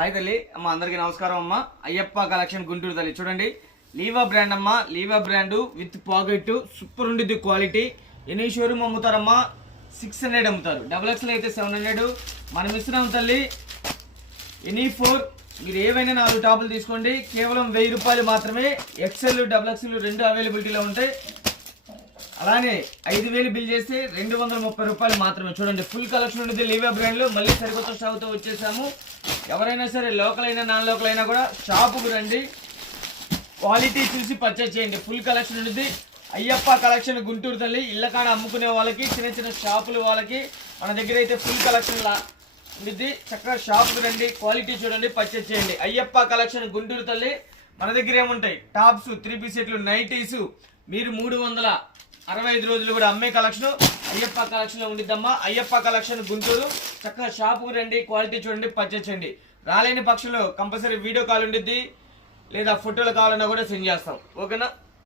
Hi తల్లి అమ్మ, అందరికీ నమస్కారం అమ్మ. అయ్యప్ప కలెక్షన్ గుంటూరు తల్లి. చూడండి, లీవా బ్రాండ్ అమ్మ. లీవా బ్రాండ్ విత్ పాకెట్ సూపర్ ఉండిద్ది క్వాలిటీ. ఎనీ షోరూమ్ అమ్ముతారమ్మా 600 అమ్ముతారు. XXL అయితే 700. మనం ఇస్తున్నాం తల్లి ఎనీ 4. మీరు ఏవైనా 4 టాపులు తీసుకోండి, కేవలం 1000 రూపాయలు మాత్రమే. XL XXL రెండు అవైలబిలిటీలో ఉంటాయి. అలానే 5000 బిల్ చేస్తే 230 రూపాయలు మాత్రమే. చూడండి, ఫుల్ కలెక్షన్ ఉండేది లీవా బ్రాండ్ లో. మళ్ళీ సరికొత్త స్టాక్ తో వచ్చేసాము. ఎవరైనా సరే లోకల్ అయినా నాన్ లోకల్ అయినా కూడా షాపుకు రండి, క్వాలిటీ చూసి పర్చేజ్ చేయండి. ఫుల్ కలెక్షన్ ఉండేది అయ్యప్ప కలెక్షన్ గుంటూరు తల్లి. ఇళ్ళ కాడ అమ్ముకునే వాళ్ళకి, చిన్న చిన్న షాపుల వాళ్ళకి మన దగ్గర అయితే ఫుల్ కలెక్షన్ ఉండేది. చక్కగా షాపుకు రండి, క్వాలిటీ చూడండి, పర్చేజ్ చేయండి. అయ్యప్ప కలెక్షన్ గుంటూరు తల్లి. మన దగ్గర ఏముంటాయి? టాప్స్, 3 పీస్ సెట్లు, నైటీస్. మీరు 365 రోజులు కూడా అమ్మే కలెక్షన్ అయ్యప్ప కలెక్షన్ లో ఉండిద్దమ్మా. అయ్యప్ప కలెక్షన్ గుంటూరు. చక్కగా షాపుకు రండి, క్వాలిటీ చూడండి, పర్చేజ్ చేయండి. రాలేని పక్షంలో కంపల్సరీ వీడియో కాల్ ఉండిద్ది, లేదా ఫోటోలు కావాలన్నా కూడా సెండ్ చేస్తాం. ఓకేనా?